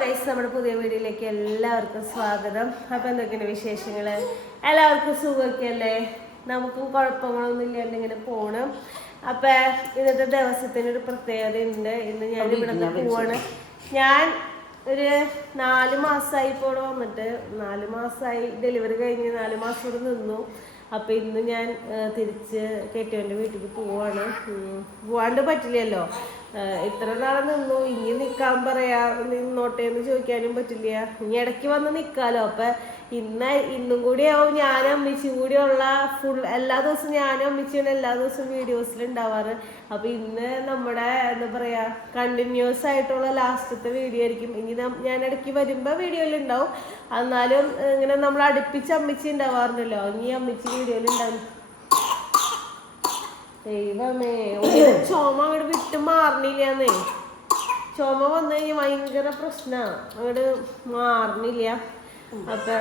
Guys, നമ്മുടെ പുതിയ വീഡിയോയിലേക്ക് എല്ലാവർക്കും സ്വാഗതം. അപ്പം എന്തൊക്കെയാണ് വിശേഷങ്ങൾ? എല്ലാവർക്കും സുഖമൊക്കെയല്ലേ? നമുക്കും കുഴപ്പങ്ങളൊന്നും ഇല്ലാണ്ട് ഇങ്ങനെ പോകണം. അപ്പം ഇന്നത്തെ ദിവസത്തിനൊരു പ്രത്യേകത ഉണ്ട്. ഇന്ന് ഞാൻ ഇവിടെ പോവാണ്. ഞാൻ ഒരു 4 മാസമായി ഇപ്പോൾ ഇവിടെ വന്നിട്ട്. 4 മാസമായി ഡെലിവറി കഴിഞ്ഞ് 4 മാസം ഇവിടെ നിന്നു. അപ്പം ഇന്ന് ഞാൻ തിരിച്ച് കെട്ടിയവൻ്റെ വീട്ടിൽ പോവാണ്. പോവാണ്ട് പറ്റില്ലല്ലോ, ഇത്ര നാളെ നിന്നു. ഇനി നിൽക്കാൻ പറയാ, നിന്നോട്ടെ എന്ന് ചോദിക്കാനും പറ്റില്ല. ഇനി ഇടയ്ക്ക് വന്ന് നിൽക്കാമല്ലോ. അപ്പം ഇന്നും കൂടി ആവും ഞാനും അമ്മച്ചിയും കൂടി ഉള്ള എല്ലാ ദിവസവും ഞാനും അമ്മച്ചിയാണ് എല്ലാ ദിവസവും വീഡിയോസിൽ ഉണ്ടാവാറ്. അപ്പം ഇന്ന് നമ്മുടെ എന്താ പറയുക, കണ്ടിന്യൂസ് ആയിട്ടുള്ള ലാസ്റ്റത്തെ വീഡിയോ ആയിരിക്കും. ഇനി ഞാൻ ഇടയ്ക്ക് വരുമ്പോൾ വീഡിയോയിൽ ഉണ്ടാവും. എന്നാലും ഇങ്ങനെ നമ്മൾ അടുപ്പിച്ച് അമ്മച്ചി ഉണ്ടാവാറുണ്ടല്ലോ, ഇനി അമ്മച്ചി വീഡിയോയിൽ ഉണ്ടാവും. ദൈവമേ, ചുമ അങ്ങോട്ട് വിട്ട് മാറണില്ലാന്നേ. ചുമ വന്നു കഴിഞ്ഞാൽ ഭയങ്കര പ്രശ്നമാണ്, അങ്ങോട്ട് മാറണില്ല. അപ്പൊ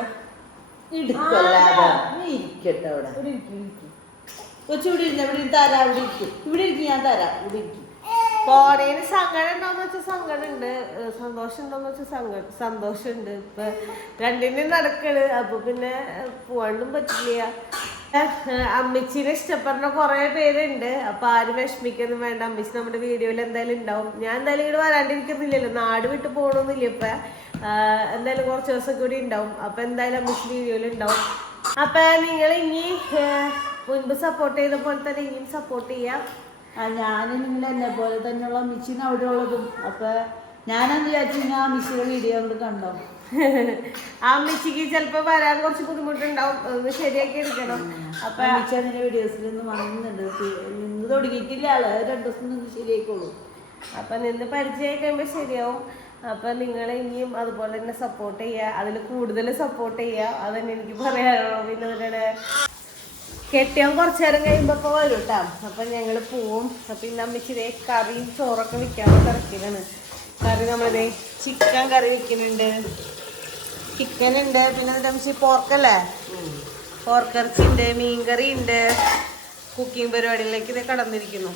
പോണേന് സങ്കടം ഉണ്ടോന്ന് വെച്ചാൽ സങ്കടം ഉണ്ട്, സന്തോഷം ഉണ്ടോന്ന് വെച്ചാൽ സന്തോഷമുണ്ട്. ഇപ്പൊ രണ്ടിനും നടക്കണ്. അപ്പൊ പിന്നെ പോവാണ്ടും പറ്റില്ല. അമ്മച്ചിനെ ഇഷ്ടപ്പെടുന്ന കുറെ പേരുണ്ട്. അപ്പൊ ആരും വിഷമിക്കൊന്നും വേണ്ട. അമ്മച്ചി നമ്മുടെ വീഡിയോയിൽ എന്തായാലും ഉണ്ടാവും. ഞാൻ എന്തായാലും ഇവിടെ വരാണ്ടിരിക്കുന്നില്ലല്ലോ, നാട് വിട്ട് പോകണമെന്നില്ല. ഇപ്പൊ എന്തായാലും കുറച്ച് ദിവസം കൂടി ഉണ്ടാവും. അപ്പൊ എന്തായാലും അമ്മച്ചി വീഡിയോയിൽ ഉണ്ടാവും. അപ്പൊ നിങ്ങൾ ഇനി മുൻപ് സപ്പോർട്ട് ചെയ്ത പോലെ തന്നെ ഇനിയും സപ്പോർട്ട് ചെയ്യാം. ഞാനും നിങ്ങൾ എന്നെ പോലെ തന്നെയുള്ള അമ്മച്ചിന് അവിടെ ഉള്ളതും. അപ്പൊ ഞാനെന്ന് വിചാരിച്ചു ആ അമ്മച്ചിയുടെ വീഡിയോ കൊണ്ട് കണ്ടോ. ആ അമ്മച്ചിക്ക് ചിലപ്പോ വരാൻ കുറച്ച് ബുദ്ധിമുട്ടുണ്ടാവും, ഒന്ന് ശരിയാക്കി എടുക്കണം. അപ്പൊ അമ്മച്ചി അതിന്റെ വീഡിയോസിലൊന്നും വന്നിട്ടുണ്ട്. നിന്ന് തുടങ്ങിയിട്ടില്ല, ആള് 2 ദിവസം നിന്ന് ശരിയായിക്കോളൂ. അപ്പൊ നിന്ന് പരിചയമായി കഴിയുമ്പോൾ ശരിയാവും. അപ്പൊ നിങ്ങൾ ഇനിയും അതുപോലെ തന്നെ സപ്പോർട്ട് ചെയ്യുക, അതിൽ കൂടുതൽ സപ്പോർട്ട് ചെയ്യുക. അതന്നെ എനിക്ക് പറയാനുള്ളൂ. പിന്നെ അവരുടെ കെട്ടിയാൻ കുറച്ചു നേരം കഴിയുമ്പോ വരും കേട്ടോ. അപ്പൊ ഞങ്ങള് പോവും. അപ്പൊ ഇന്ന് അമ്മച്ചിതേ കറിയും ചോറൊക്കെ വെക്കാനുള്ള തിരക്കിലാണ്. കറി നമ്മളിതേ ചിക്കൻ കറി വെക്കുന്നുണ്ട്, ചിക്കൻ ഉണ്ട്, പിന്നെ അമ്മച്ചി പോർക്കല്ലേ, പോർക്കിറച്ചി ഉണ്ട്, മീൻകറി ഉണ്ട്. കുക്കിംഗ് പരിപാടിയിലേക്ക് ഇത് കടന്നിരിക്കുന്നു.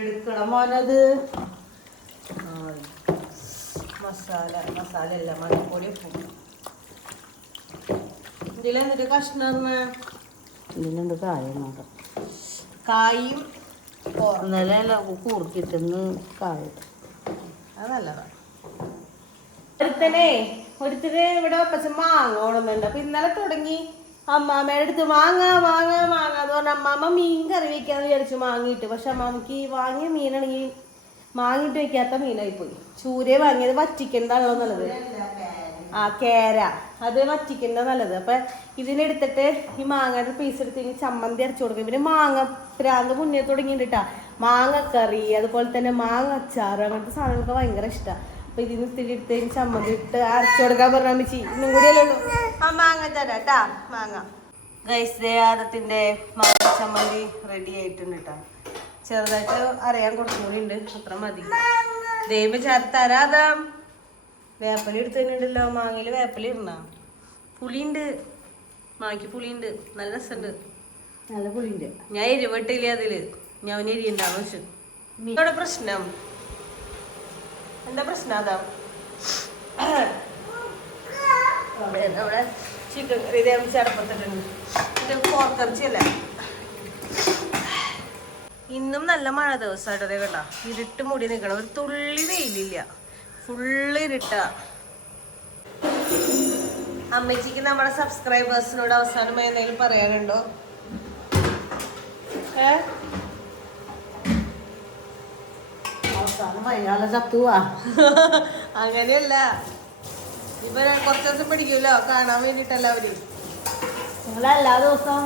എടുക്കണം മോനത്. മസാല അല്ല, മഞ്ഞപ്പൊടി ഇതിലെന്നിട്ട് കഷ്ണം ഇതിലുണ്ട് കായം നോക്കാം. കായും ഇന്നലെ കൂർക്കിട്ടെന്ന് കായം അത് നല്ലതാണ്. ഒരുത്തന് ഇവിടെ പച്ച മാങ്ങ ഓടുന്നുണ്ട്. അപ്പൊ ഇന്നലെ തുടങ്ങി അമ്മാമ്മയുടെ അടുത്ത് മാങ്ങ എന്ന് പറഞ്ഞ അമ്മാമ്മ മീൻ കറി വെക്കാന്ന് വിചാരിച്ചു മാങ്ങിയിട്ട്. പക്ഷെ അമ്മാമ്മക്ക് വാങ്ങിയ മീനാണെങ്കിൽ മാങ്ങിട്ട് വെക്കാത്ത മീനായി പോയി. ചൂര വാങ്ങിയത് വറ്റിക്കുന്നതാണല്ലോ നല്ലത്. കേര അത് വറ്റിക്കുന്ന നല്ലത്. അപ്പൊ ഇതിനെടുത്തിട്ട് ഈ മാങ്ങയുടെ പീസ് എടുത്ത് കഴിഞ്ഞ് ചമ്മന്തി അരച്ചു കൊടുക്കും. പിന്നെ മാങ്ങ പ്രാന്ത് മുന്നേ തുടങ്ങിയിട്ടാ. മാങ്ങക്കറി, അതുപോലെ തന്നെ മാങ്ങ അച്ചാറ്, അങ്ങനത്തെ സാധനങ്ങളൊക്കെ ഭയങ്കര ഇഷ്ടമാണ്. അപ്പൊ ഇതിന് ഇത്തിരി എടുത്ത് കഴിഞ്ഞ് ചമ്മന്തി ഇട്ട് അരച്ചു കൊടുക്കാൻ പറഞ്ഞാൽ മിച്ചി ഇന്നും കൂടി അല്ലല്ലോ. ആ മാങ്ങ തരാട്ടാ, മാങ്ങ. ഗൈസ്, ആദത്തിന്റെ മാങ്ങ ചമ്മന്തി റെഡി ആയിട്ടുണ്ട് കേട്ടോ. ചെറുതായിട്ട് അറിയാൻ കുറച്ചും കൂടി ഉണ്ട്, അത്ര മതി. ദൈവം തരാതാ. വേപ്പലി എടുത്തിട്ടുണ്ടല്ലോ, മാങ്ങയില് വേപ്പലി ഇടണ. പുളിയുണ്ട്, മാങ്ങയ്ക്ക് പുളിയുണ്ട്, നല്ല രസമുണ്ട്. നല്ല പുളിയുണ്ട്. ഞാൻ എരിവട്ടില്ല അതില്, ഞാൻ എരിയുണ്ടാവും. പക്ഷെ ഇവിടെ പ്രശ്നം എന്താ പ്രശ്നം? അതാ അവിടെ ചിക്കൻ കറി ചടപ്പത്തിട്ടുണ്ട്. പോർക്കിറച്ചിയല്ലേ. ഇന്നും നല്ല മഴ ദിവസമായിട്ടതേ കേട്ടോ. ഇരുട്ട് മൂടി നിൽക്കണം, ഒരു തുള്ളി വെയിലില്ല, ഫുള്ള് ഇരുട്ടാ. അമ്മച്ചിക്ക് നമ്മുടെ സബ്സ്ക്രൈബേഴ്സിനോട് അവസാനമായി എന്തെങ്കിലും പറയാനുണ്ടോ? അവസാനം മഴയാളെ ചത്തുവാ. അങ്ങനെയല്ല, ഇപ്പൊ കുറച്ച് ദിവസം പിടിക്കൂലോ കാണാൻ വേണ്ടിട്ടല്ല അവര്. നിങ്ങളെല്ലാ ദിവസവും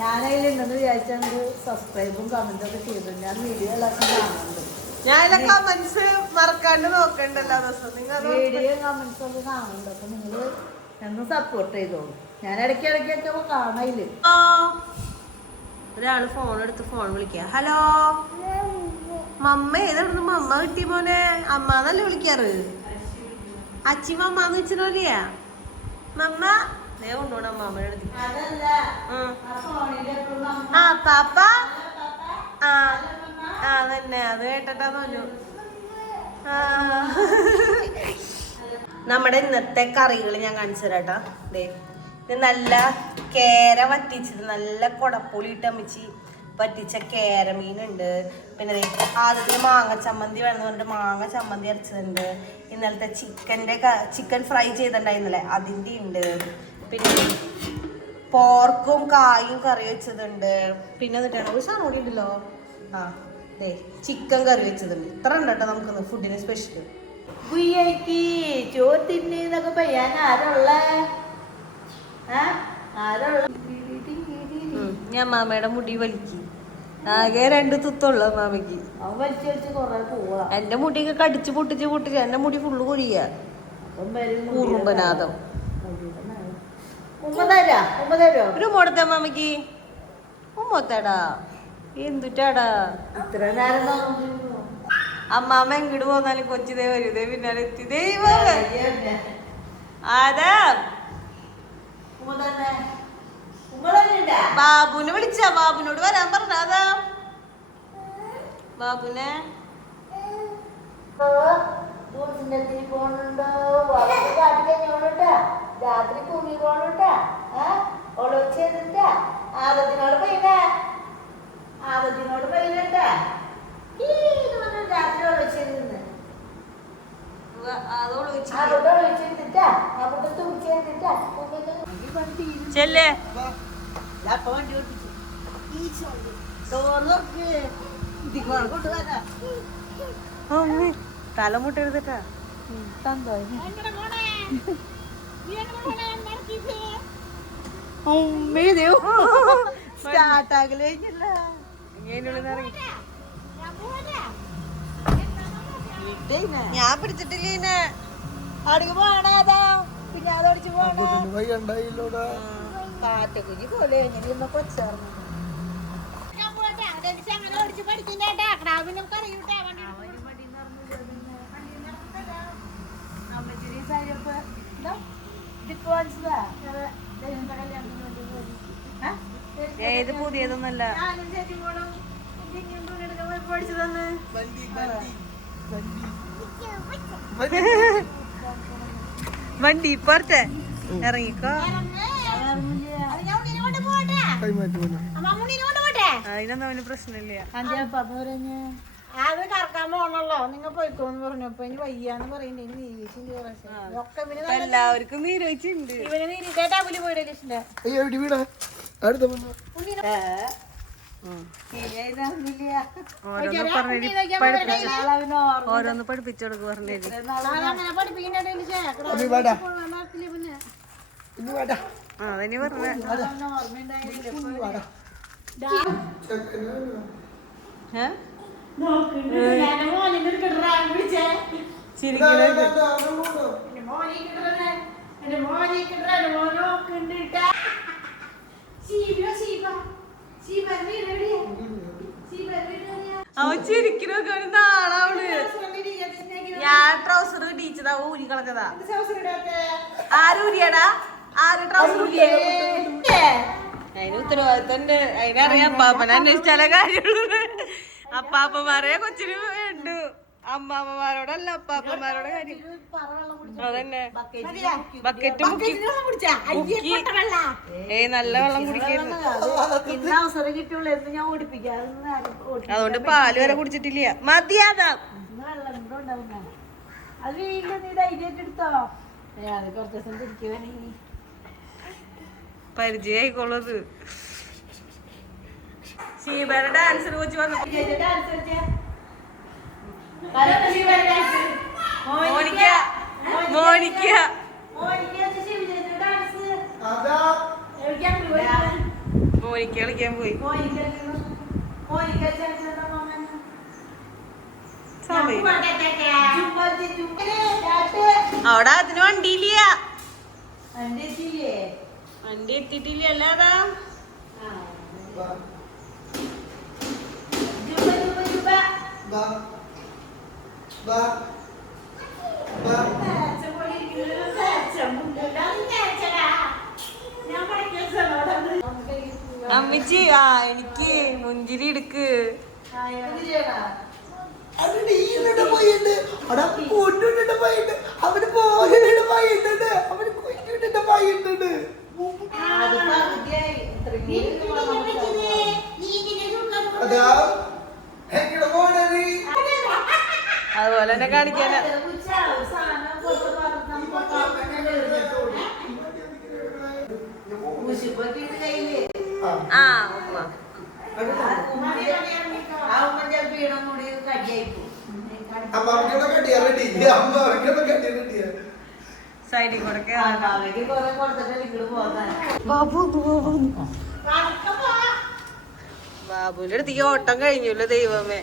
ഞാനതിലുണ്ടെന്ന് വിചാരിച്ചത് സബ്സ്ക്രൈബും കമന്റും ഒക്കെ ചെയ്തിട്ടുണ്ട്. ഞാൻ വീഡിയോ എല്ലാവർക്കും കാണുന്നുണ്ട്. ഞാൻ കമന്റ്സ് മറക്കാണ്ട് നോക്കണ്ടല്ലോ ദിവസം. നിങ്ങൾ വീഡിയോ കമന്റ്സ് ഒക്കെ കാണുന്നുണ്ട്. അപ്പൊ നിങ്ങള് എന്നും സപ്പോർട്ട് ചെയ്തോളൂ. ഞാൻ ഇടയ്ക്കിടയ്ക്കൊക്കെ കാണയില്. ഒരാള് ഫോൺ എടുത്ത് ഫോൺ വിളിക്കുക. ഹലോ മമ്മ, ഏതായിരുന്നു മമ്മ കിട്ടിയ മോനെ? അമ്മ എന്നല്ലേ വിളിക്കാറ്. അച്ചി മമ്മന്ന് വെച്ചിട്ടില്ല. മമ്മ ദേ കൊണ്ടോണം അമ്മാമ്മയുടെ അടുത്ത്. ആ പാപ്പ, അതന്നെ, അത് കേട്ടിട്ടാ തോന്നു. നമ്മുടെ ഇന്നത്തെ കറികൾ ഞാൻ കാണിച്ചു തരാട്ടാ. ദേ ഇത് നല്ല കേര വറ്റിച്ചത്, നല്ല കൊടപ്പുളി ഇട്ട് അമ്മിച്ച് വറ്റിച്ച കേര മീനുണ്ട്. പിന്നെ ആദ്യത്തിന് മാങ്ങ ചമ്മന്തി വേണമെന്ന് പറഞ്ഞിട്ട് മാങ്ങ ചമ്മന്തി അരച്ചതുണ്ട്. ഇന്നലത്തെ ചിക്കൻ ഫ്രൈ ചെയ്തിട്ടുണ്ടായിരുന്നല്ലേ അതിൻ്റെ ഉണ്ട്. പിന്നെ പോർക്കും കായും കറി വെച്ചതുണ്ട്. പിന്നെ എന്നിട്ടാണ് ഒരു സാധനം കൂടി ഉണ്ടല്ലോ, ആ ദേ ചിക്കൻ കറി വെച്ചതുണ്ട്. ഇത്ര ഉണ്ട് കേട്ടോ നമുക്കൊന്ന് ഫുഡിന് സ്പെഷ്യൽ. ചോത്തിന്നൊക്കെ പറയാൻ ആരുള്ള ഞാൻ മാമയുടെ മുടി വലിക്കും. ആകെ 2 തുത്തുള്ള മാമയ്ക്ക്. അവൻ വലിച്ചു വലിച്ച് കൊറേ പോവാ. എന്റെ മുടിയൊക്കെ കടിച്ച് പൊട്ടിച്ച് എന്റെ മുടി ഫുള്ള് കൊഴിയ കുറുമ്പനാഥം. ഒരു മോടത്തെ മാമയ്ക്ക് ഉമ്മത്തേടാ എന്തുട്ടാടാ ഇത്ര നേരം അമ്മാമ്മ എങ്ങോട്ട് പോന്നാലും കൊച്ചിതേ വരുതേ പിന്നാലെ എത്തി ദൈവം. അതാ ബാബുനെ വിളിച്ച, ബാബുനോട് വരാൻ പറഞ്ഞ. അതാ ബാബുനെ പോണുണ്ടോ രാത്രി ഭൂമി പോണുണ്ടാ ഒളിച്ചിട്ടാ ആദത്തിനോട് പോയിട്ടാ ആദത്തിനോട് പോയിട്ടാ രാത്രി ഒളിച്ചിരുന്ന് അതോട് ഒളിച്ചിട്ടാ അവിടെ തൂക്കിട്ടാ ചെല്ലേ അപ്പൊ വണ്ടി ഓടിച്ചു ചോറ് കൊണ്ടുവരാ തലമുട്ട എടുത്തിട്ടാ ഞാൻ പിടിച്ചിട്ടില്ല. അടുക്ക് പോണേതാ പിന്നെ അതോടിച്ച് പോണ കാറ്റക്കുഞ്ഞി പോലെ എങ്ങനെ കൊച്ചേർന്നു ഏത് പുതിയതൊന്നല്ല. വണ്ടി ഇപ്പുറത്തെ ഇറങ്ങിക്കോ. അതിനൊന്നും അവന് പ്രശ്നമില്ല. അത് കറക്കാൻ പോണല്ലോ നിങ്ങൾ പോയിക്കോന്ന് പറഞ്ഞപ്പോ ഇനി വയ്യാന്ന് പറയണ്ടേ എല്ലാവർക്കും നീരൊഴിച്ചുണ്ട്. ഇവന് നീരിട്ടാ പുലി പോയിടേ ഓരോന്ന് പഠിപ്പിച്ചു കൊടുക്ക് പറഞ്ഞേ. അതന്നെ പറഞ്ഞ അവൻ ചിരിക്കണൊക്കെ ഒരു നാളാവണ്. ഞാൻ ട്രൗസർ ഇടിച്ചതാ, ഊരി കളഞ്ഞതാ. ആരൂരിയാടാ? ആര് ട്രൗസർ ഊരിയേ? അതിന് ഉത്തരവാദിത്തണ്ട്. അതിനറിയാം അപ്പാപ്പനെ അന്വേഷിച്ചാലേ കാര്യമുള്ളൂ. അപ്പാപ്പന്മാരെ കൊച്ചിന് വേണ്ടു, അമ്മാമ്മമാരോടല്ല അപ്പാപ്പന്മാരോടെ കാര്യം. അതന്നെ ബക്കറ്റ് മുക്കി നല്ല വെള്ളം കുടിക്കുന്നു. അവസരം കിട്ടുള്ളൂ എന്ന് ഞാൻ ഓടിപ്പിക്കാം. അതുകൊണ്ട് പാല് വരെ കുടിച്ചിട്ടില്ല. മതിയാതാ അത് വീട്ടിൽ നീ ധൈര്യമായിട്ട് എടുത്തോ. അത് കുറച്ച് ദിവസം തിരിക്കുവാനീ പരിചയായിക്കോളത്. ഷീബയുടെ ഡാൻസിന് കൊച്ചു വന്നു. മോനിക്ക കളിക്കാൻ പോയി. അവിടെ അതിന് വണ്ടിയില്ല. വണ്ടി എത്തിയിട്ടില്ല. അല്ലാതാ അമ്മിച്ചി എനിക്ക് മുന്തിരി എടുക്ക്. അവന് ആ ഉമ്മ സൈഡിൽ കൂടെ ബാബുവിന്റെ അടുത്തേക്ക് ഓട്ടം കഴിഞ്ഞല്ലോ ദൈവമേ.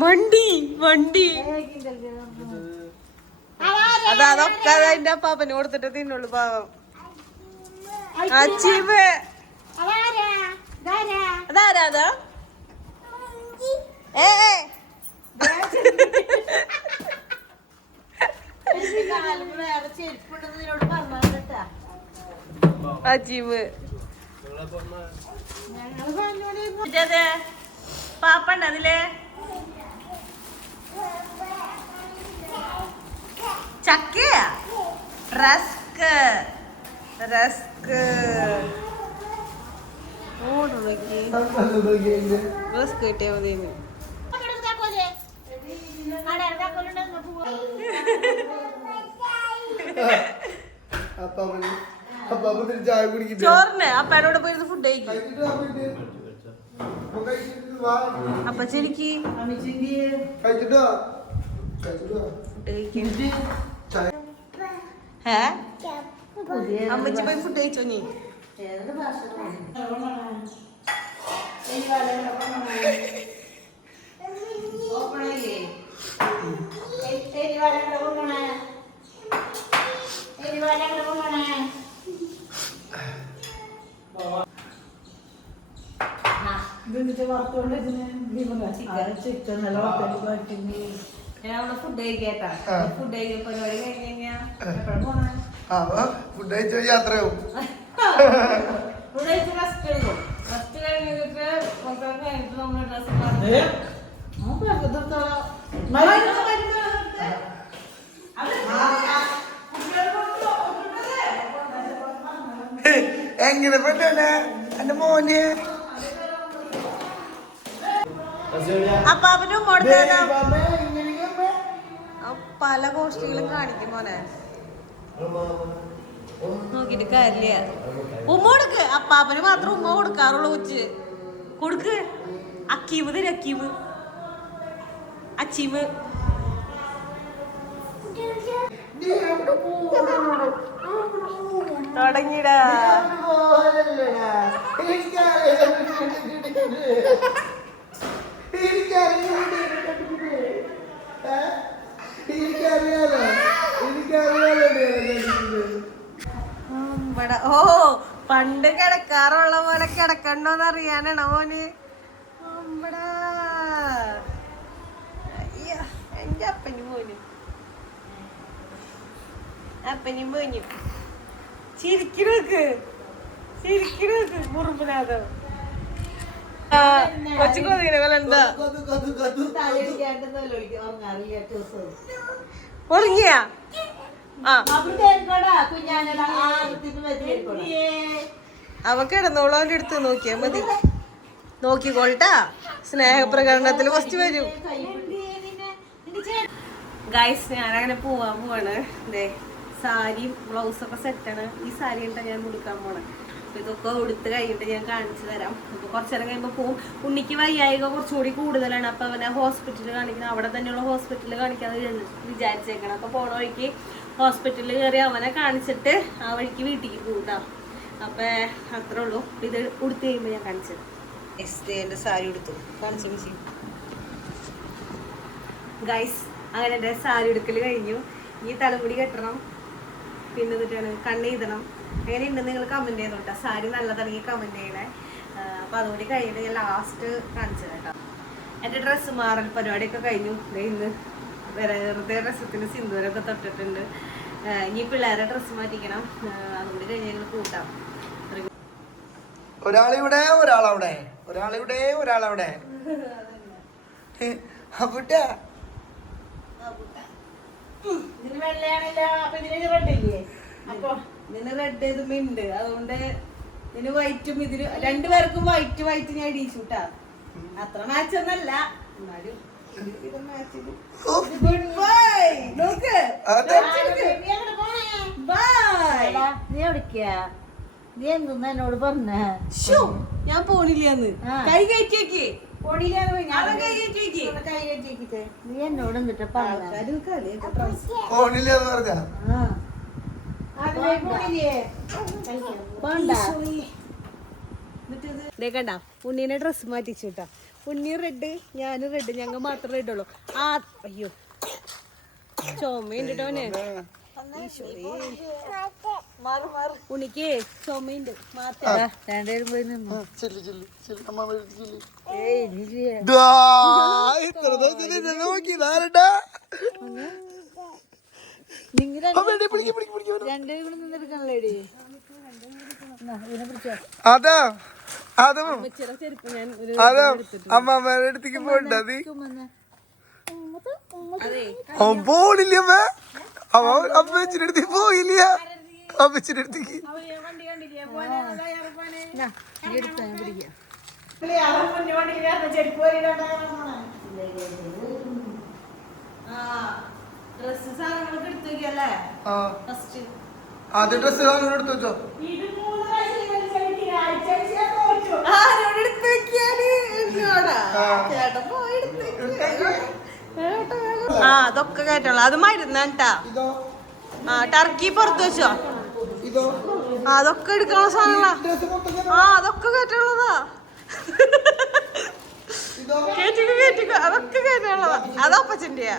വണ്ടി വണ്ടി അതൊക്കെ അതിന്റെ അപ്പാപ്പന് കൊടുത്തിട്ട് തിന്നുള്ളു പാവം. അച്ചീവ് അതാരാ അതാ ഏ അജീവ് പാപ്പണ്ട അതില് ചക്കയാ റസ്ക് റസ്ക് റസ്ക് കിട്ടിയാ മതി. ചോറിന് അപ്പനോട് പോയിരുന്ന് ഫുഡ് കഴിക്കും. അപ്പ ശരിക്ക് അമ്മച്ചി പോയി ഫുഡ് കഴിച്ചോ നീ? ഫുഡ് കഴിക്കാട്ടാ. ഫുഡ് കഴിക്കാൻ പരിപാടി കഴിഞ്ഞ് കഴിഞ്ഞാ എപ്പോഴും പോണേ? ഫുഡ് കഴിച്ചോ യാത്രയാവും. ഫുഡ് കഴിച്ച് റെസ്റ്റ് എടുക്കും. റെസ്റ്റ് കഴിഞ്ഞിട്ട് കഴിഞ്ഞിട്ട് നമ്മൾ ഡ്രസ് എങ്ങനെ പെട്ടോനെ എന്റെ മോന് അപ്പാപ്പനും പല ഗോഷ്ഠികളും കാണിക്കും മോനെ. നോക്കിട്ട് കാര്യ ഉമ്മ കൊടുക്ക്. അപ്പാപ്പന് മാത്രം ഉമ്മ കൊടുക്കാറുള്ളൂ. ഉച്ച കൊടുക്ക്. അക്കീവ് തരും. അക്കീവ് അച്ചീവ് തുടങ്ങിടാ. ഓ പണ്ട് കിടക്കാറുള്ള പോലെ കിടക്കണ്ടോന്ന് അറിയാനാണ് മോന്. എന്റെ അപ്പനും മോനും അപ്പനും മോനും ചിരിക്കണോക്ക് ചിരിക്കണോക്ക് മുറുമ്പനാഥം. കൊച്ചു കൊതികളെന്താ ഉറങ്ങിയാ? അവൻ കിടന്നോളൂ. അവന്റെ അടുത്ത് നോക്കിയാ മതി. നോക്കിക്കോൾട്ടാ. സ്നേഹപ്രകടനത്തിൽ ഫസ്റ്റ് വരും. ഗൈസ് ഞാനങ്ങനെ പോവാണ്. സാരിയും ബ്ലൗസൊക്കെ സെറ്റാണ്. ഈ സാരി ഇട്ടാ ഞാൻ ഉടുക്കാൻ പോണേ. അപ്പൊ ഇതൊക്കെ ഉടുത്ത് കഴിഞ്ഞിട്ട് ഞാൻ കാണിച്ചു തരാം. അപ്പൊ കുറച്ചേരം കഴിയുമ്പോൾ പോവും. ഉണ്ണിക്ക് വയ്യായിക കുറച്ചുകൂടി കൂടുതലാണ്. അപ്പൊ അവനെ ഹോസ്പിറ്റലിൽ കാണിക്കണം. അവിടെ തന്നെയുള്ള ഹോസ്പിറ്റലിൽ കാണിക്കാന്ന് വിചാരിച്ചേക്കണം. അപ്പൊ പോണ വഴിക്ക് ഹോസ്പിറ്റലിൽ കയറി അവനെ കാണിച്ചിട്ട് ആ വഴിക്ക് വീട്ടിലേക്ക് പോകട്ടോ. അപ്പൊ അത്രേ ഉള്ളൂ. ഇത് ഉടുത്ത് കഴിയുമ്പോൾ ഞാൻ കാണിച്ചത്. എന്റെ സാരി ഉടുത്തു കാണിച്ചു മിസ്സി. ഗൈസ് അങ്ങനെ എൻ്റെ സാരി ഉടുക്കൽ കഴിഞ്ഞു. ഈ തലമുടി കെട്ടണം. പിന്നെ എന്നിട്ടാണ് കണ്ണ് എഴുതണം. എങ്ങനെയുണ്ടെന്ന് നിങ്ങൾ കമൻറ്റ് ചെയ്തോട്ടോ. സാരി നല്ലതാണെങ്കിൽ കമൻറ്റ് ചെയ്യണേ. അപ്പോൾ അതുകൂടി കഴിഞ്ഞിട്ട് ഞാൻ ലാസ്റ്റ് കാണിച്ചത് കേട്ടോ. എൻ്റെ ഡ്രസ്സ് മാറൽ പരിപാടിയൊക്കെ കഴിഞ്ഞു. ഇന്ന് വെറുതെ ഡ്രസ്സത്തിന് സിന്ദൂരൊക്കെ തൊട്ടിട്ടുണ്ട്. ഇനി പിള്ളേരെ ഡ്രസ്സ് മാറ്റിക്കണം. അതുകൂടി കഴിഞ്ഞ് ഞങ്ങൾ കൂട്ടാം. ഒരാളിവിടെ ഒരാളവിടെ ഒരാളിവിടെ ഒരാളവിടെ അപ്പൂട്ടാ ഇതിന് വെള്ളയാണല്ലോ. അപ്പൊ ഇതിന് റെഡ് ഇല്ലേ? അപ്പൊ ഇതിന് റെഡ് ഇതുമുണ്ട്. അതുകൊണ്ട് ഇതിന് വൈറ്റും ഇതിന് രണ്ടുപേർക്കും വൈറ്റ് ഞാൻ ഇടിച്ചുട്ടാ. അത്ര മാച്ച് ഒന്നല്ല എന്നാലും അതെ. നീ എവിടേക്കാ? നീ എന്തെന്ന് എന്നോട് പറഞ്ഞ? ഞാൻ പോണില്ലാന്ന് ആ. കൈ കയറ്റിയേക്ക് നീ എന്നോട് എന്നിട്ട് പറഞ്ഞ? ഫോണില്ലെന്ന് പറഞ്ഞ കണ്ട ഉണ്ണീനെ ഡ്രസ്സ് മാറ്റിച്ചു കേട്ടാ. ഉണ്ണി റെഡ്, ഞാനും റെഡ്, ഞങ്ങൾ മാത്രം റെഡ് ഉള്ളു. ആ അയ്യോ ചുമയുണ്ട് ടോനെ. ഉണ്ണിക്ക് ചുമയുണ്ട് മാത്രം. രണ്ടുപേരും പോയി നിന്നു. ഇത്ര ദിവസം നിന്നെ നോക്കി ഇതാരണ്ടാ? നിങ്ങൾ രണ്ടുപേരും കൂടെ നിന്നെടുക്കണല്ലേടി. ഇതിനെ പിടിച്ചോ. അതാ അതും ചെരുപ്പ് ഞാൻ ഒരു അതും അമ്മമ്മയുടെ അടുത്തേക്ക് പോണ്ട നീ അതെ അവൻ പോണില്ല അവൻ അമ്മച്ചിന്റെ അടുത്തേക്ക് പോയില്ല. അമ്മച്ചിന്റെ അടുത്തേക്ക് ഡ്രസ്സ് സാധനങ്ങളൊക്കെ എടുത്തു വെക്കല്ലേ ആ ഫസ്റ്റ്. ആദ്യ ഡ്രസ് എടുത്തു വെച്ചോ. ആരോട് എടുത്ത് വെക്കാന്? എന്നോടാ? ആ. ചേട്ടൻ പോയി എടുത്ത് വെക്ക്. ആ അതൊക്കെ കയറ്റുള്ളൂ. അത് മരുന്നാട്ടാ. ഇതോ ആ ടർക്കി പുറത്ത് വെച്ചോ. ഇതോ ആ അതൊക്കെ എടുക്കാനുള്ള സാധനങ്ങളാ. ഡ്രസ് മൊത്തം ആ അതൊക്കെ കയറ്റുള്ളതാ. ഇതോ കേറ്റിക്കോ അതൊക്കെ കയറ്റുള്ളതാ. അത് അപ്പച്ചന്റെയാ.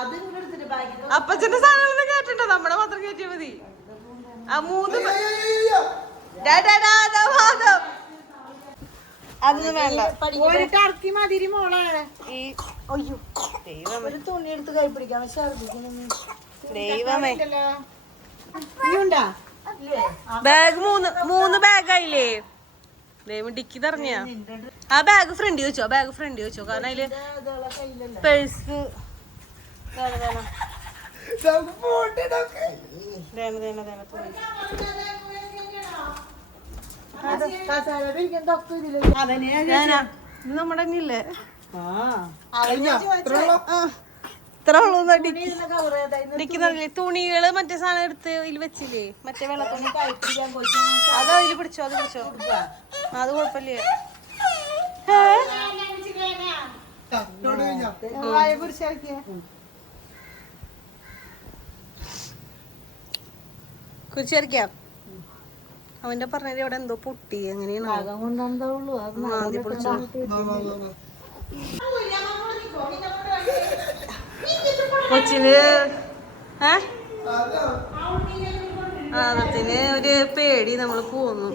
അതും കൂടെ എടുത്തിട്ട് ബാക്കി അപ്പച്ചന്റെ സാധനങ്ങളൊന്നും കേട്ടിട്ട നമ്മുടെ മാത്രം കയറ്റിയാ മതി. ആ മൂന്ന് അതൊന്നും വേണ്ട. ഒരു ടർക്കി മതിരി മോളാണ്. ഈ അയ്യോ ദൈവമേ ഒരു തുണി എടുത്ത് കൈ പിടിക്കാൻ ഛർദിക്കുന്നു. ദൈവമേ. ഇനിയുണ്ടാ? ബാഗ് മൂന്ന് ബാഗായില്ലേ? ദൈവം ഡിക്കി തറഞ്ഞ ആ ബാഗ് ഫ്രണ്ടിൽ വെച്ചോ. ബാഗ് ഫ്രണ്ടിൽ വെച്ചോ. കാരണം അതില് പേഴ്സ് ഇത് നമ്മുടെ തന്നെയല്ലേ? ഇത്ര ഉള്ളൂ. ഡിക്കി തറഞ്ഞില്ലേ? തുണികള് മറ്റേ സാധനം എടുത്ത് ഇതിൽ വെച്ചില്ലേ? മറ്റേ വെള്ള തുണി അതോ ഇതിൽ പിടിച്ചോ. അത് പിടിച്ചോ. അത് കുഴപ്പമില്ല. കുറിച്ചറിക്കാം. അവന്റെ പറഞ്ഞത് ഇവിടെ എന്തോ പൊട്ടി. എങ്ങനെയാണ് ആദ്യം പിടിച്ചോ. കൊച്ചിന് ആദത്തിന് ഒരു പേടി. നമ്മള് പോന്നു.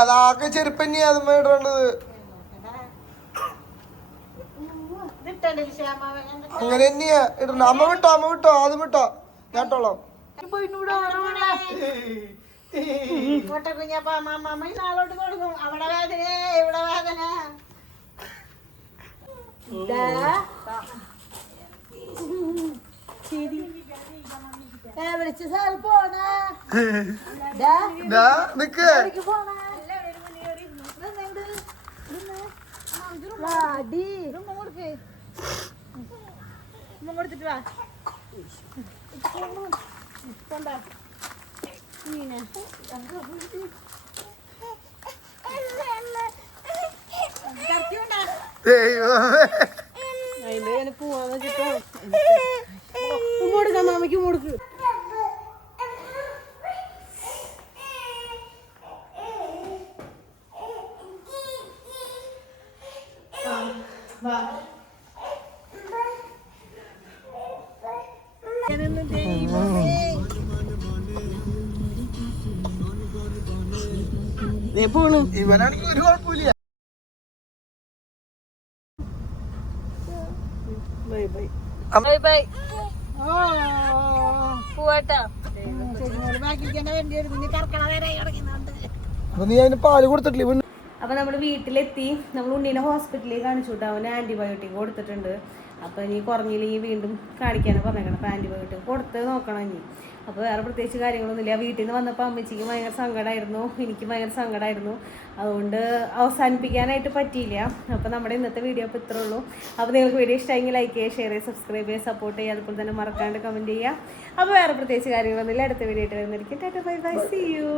അതാകെ ചെരുപ്പന്നെയാ അത് ഇടേണ്ടത്. അങ്ങനെ തന്നെയാ ഇടണ്ട. അമ്മ വിട്ടോ ആദ്യം വിട്ടോ. ഞാൻ ഇട്ടോളാം. നാളോട്ട് കൊടുക്കും. അവിടെ വേദന ഇവിടെ വേദന. വിളിച്ച സാറ് പോണ നിക്ക് കൊടുത്തിട്ട് വാ. ദൈവമേ. അതിന്റെ പോവാന്ന് വെച്ചിട്ടോ. കൊടുക്കാം മാമയ്ക്ക് കൊടുക്ക്. ഇവനാണെങ്കിൽ ഒരു കുഴപ്പമില്ല. ബൈ ബൈ ബൈ പോവാട്ടോ. ബാക്കിരിക്കേണ്ട വേണ്ടി വരും ഇനി കറക്കണ നേരായി കിടക്കുന്നുണ്ട്. അപ്പൊ നീ അതിന് പാല് കൊടുത്തിട്ടില്ല ഇവന്? അപ്പോൾ നമ്മൾ വീട്ടിലെത്തി. നമ്മൾ ഉണ്ണീനെ ഹോസ്പിറ്റലിൽ കാണിച്ചു വിട്ടു. അവന് ആൻറ്റിബയോട്ടിക് കൊടുത്തിട്ടുണ്ട്. അപ്പോൾ ഇനി കുറഞ്ഞില്ലെങ്കിൽ വീണ്ടും കാണിക്കാനാണ് പറഞ്ഞേക്കണം. അപ്പോൾ ആൻറ്റിബയോട്ടിക് കൊടുത്ത് നോക്കണം ഇനി. അപ്പോൾ വേറെ പ്രത്യേകിച്ച് കാര്യങ്ങളൊന്നുമില്ല. വീട്ടിൽ നിന്ന് വന്നപ്പോൾ അമ്മച്ചിക്ക് ഭയങ്കര സങ്കടമായിരുന്നു, എനിക്ക് ഭയങ്കര സങ്കടമായിരുന്നു. അതുകൊണ്ട് അവസാനിപ്പിക്കാനായിട്ട് പറ്റിയില്ല. അപ്പോൾ നമ്മുടെ ഇന്നത്തെ വീഡിയോ അപ്പോൾ ഇത്രേ ഉള്ളൂ. അപ്പോൾ നിങ്ങൾക്ക് വീഡിയോ ഇഷ്ടമെങ്കിൽ ലൈക്ക് ചെയ്യുക, ഷെയർ ചെയ്യുക, സബ്സ്ക്രൈബ് ചെയ്യുക, സപ്പോർട്ട് ചെയ്യുക. അതുപോലെ തന്നെ മറക്കാണ്ട് കമൻറ്റ് ചെയ്യുക. അപ്പോൾ വേറെ പ്രത്യേകിച്ച് കാര്യങ്ങളൊന്നുമില്ല. അടുത്ത വീഡിയോ ആയിട്ട് വരുന്നതായിരിക്കും. Tata bye bye, see U.